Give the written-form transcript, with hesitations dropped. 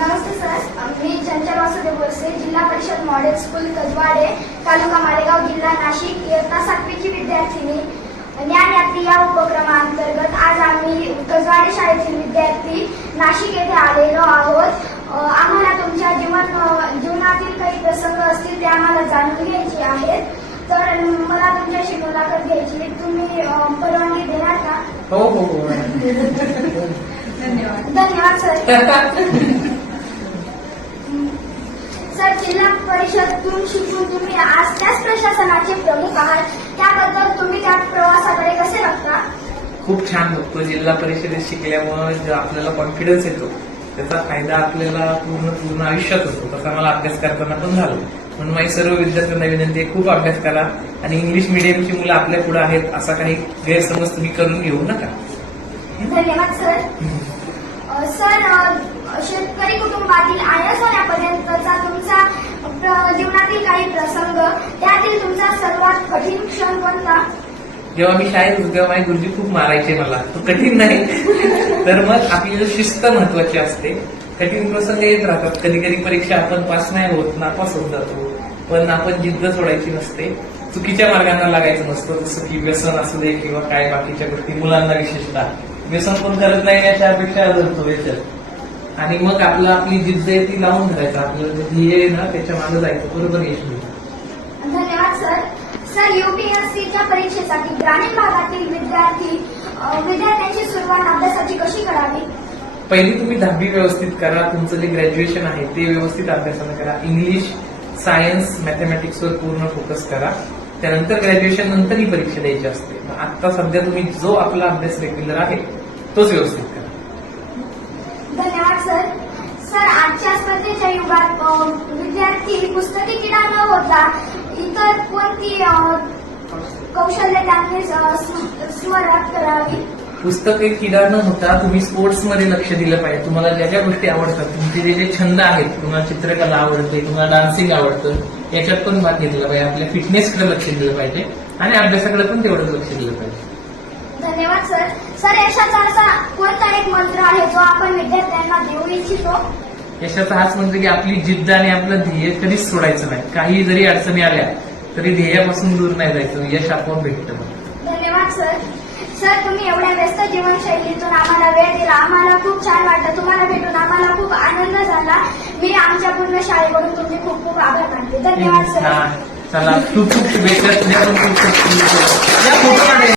नमस्ते sir, मी चंचल वासुदेव बोरसे, जिल्हा परिषद model school कजवाडे, तालुका मालेगाव, जिल्हा नाशिक, इयत्ता 7वीची विद्यार्थिनी. ज्ञान यात्री या उपक्रमाअंतर्गत आज आम्ही कजवाडे शाळेतील विद्यार्थी नाशिक येथे आलेलो आहोत. आम्हाला तुमच्या जीवनातील काही प्रसंग असतील ते आम्हाला जाणून घ्यायचे आहेत. तर मला तुमच्याशी मुलाखत घ्यायची, तुम्ही परवानगी देणार का? हो हो हो. धन्यवाद सर. सर, जिल्हा परिषदतून शिकून तुम्ही आज त्याच प्रशासनाचे प्रमुख आहात, त्याबद्दल तुम्ही त्या प्रवासाकडे कसे बघता? खूप छान बघतो. जिल्हा परिषदेत शिकल्यामुळे जो आपल्याला कॉन्फिडन्स येतो त्याचा फायदा आपल्याला पूर्ण आयुष्यात होतो. तसा मला अभ्यास करताना पण झाला. म्हणून माझी सर्व विद्यार्थ्यांना विनंती आहे, खूप अभ्यास करा आणि इंग्लिश मिडियमची मुलं आपल्या पुढे आहेत असा काही गैरसमज तुम्ही करून घेऊ नका. धन्यवाद सर. सर, शेतकरी कुटुंबातील आयस होण्यापर्यंतचा तुमचा जीवनातील काही प्रसंग, त्यातील तुमचा सर्वात कठीण क्षण कोणता? जेव्हा मी शाळेत होतो तेव्हा माझे गुरुजी खूप मारायचे मला. तो कठीण नाही. तर मग आपली शिस्त महत्वाची असते. कठीण प्रसंग येत राहतात. कधी कधी परीक्षा आपण पास नाही होत, नापास होत जातो, पण आपण जिद्द सोडायची नसते. चुकीच्या मार्गांना लागायचं नसतं. जसं की व्यसन असू दे किंवा काय बाकीच्या गोष्टी, मुलांना विशेषतः व्यसन कोण करत नाही याच्या अपेक्षा धरतो याच्यात. आणि मग आपली जिद्द आहे ती लावून धरायचं. आपल्याला ध्येय आहे ना त्याच्या मागे जायचं, बरोबर यश मिळतं. धन्यवाद सर. सर, UPSCच्या परीक्षेसाठी ग्रामीण भागातील विद्यार्थ्यांची सुरुवात अभ्यासाची कशी करावी? पहिली तुम्ही 10वी व्यवस्थित करा. तुमचं जे ग्रॅज्युएशन आहे ते व्यवस्थित अभ्यासानं करा. इंग्लिश, सायन्स, मॅथमॅटिक्सवर पूर्ण फोकस करा. त्यानंतर ग्रॅज्युएशन नंतर ही परीक्षा द्यायची असते. आता सध्या तुम्ही जो आपला अभ्यास रेग्युलर आहे तोच व्यवस्थित करा. धन्यवाद सर. सर, आजच्या स्पर्धेच्या युगात विद्यार्थी पुस्तकी किडा न होता इतर कोणती कौशल्य त्यांनी स्वरात करावी? पुस्तके किडा न होता तुम्ही स्पोर्ट्समध्ये लक्ष दिलं पाहिजे. तुम्हाला ज्या ज्या गोष्टी आवडतात, तुमचे जे छंद आहेत, तुम्हाला चित्रकला आवडते, तुम्हाला डान्सिंग आवडतं, याच्यात पण भाग घेतला पाहिजे. आपल्या फिटनेसकडे लक्ष दिलं पाहिजे आणि अभ्यासाकडे पण तेवढंच लक्ष दिलं पाहिजे. धन्यवाद सर. सर, यशाचा असा कोणता एक मंत्र आहे जो आपण विद्यार्थ्यांना देऊ इच्छितो? यशाचा हाच मंत्र की आपली जिद्द आणि आपलं ध्येय कधीच सोडायचं नाही. काही जरी अडचणी आल्या तरी ध्येयापासून दूर नाही जायचं. यश आपोआप भेटतं. धन्यवाद सर. सर, तुम्ही एवढ्या व्यस्त जीवनशैलीतून आम्हाला वेळ दिला, आम्हाला खूप छान वाटलं. तुम्हाला भेटून आम्हाला खूप आनंद झाला. मी आमच्या पूर्ण शाळेकडून तुमचे खूप खूप आभार मानते. धन्यवाद सर. चला, खूप खूप शुभेच्छा.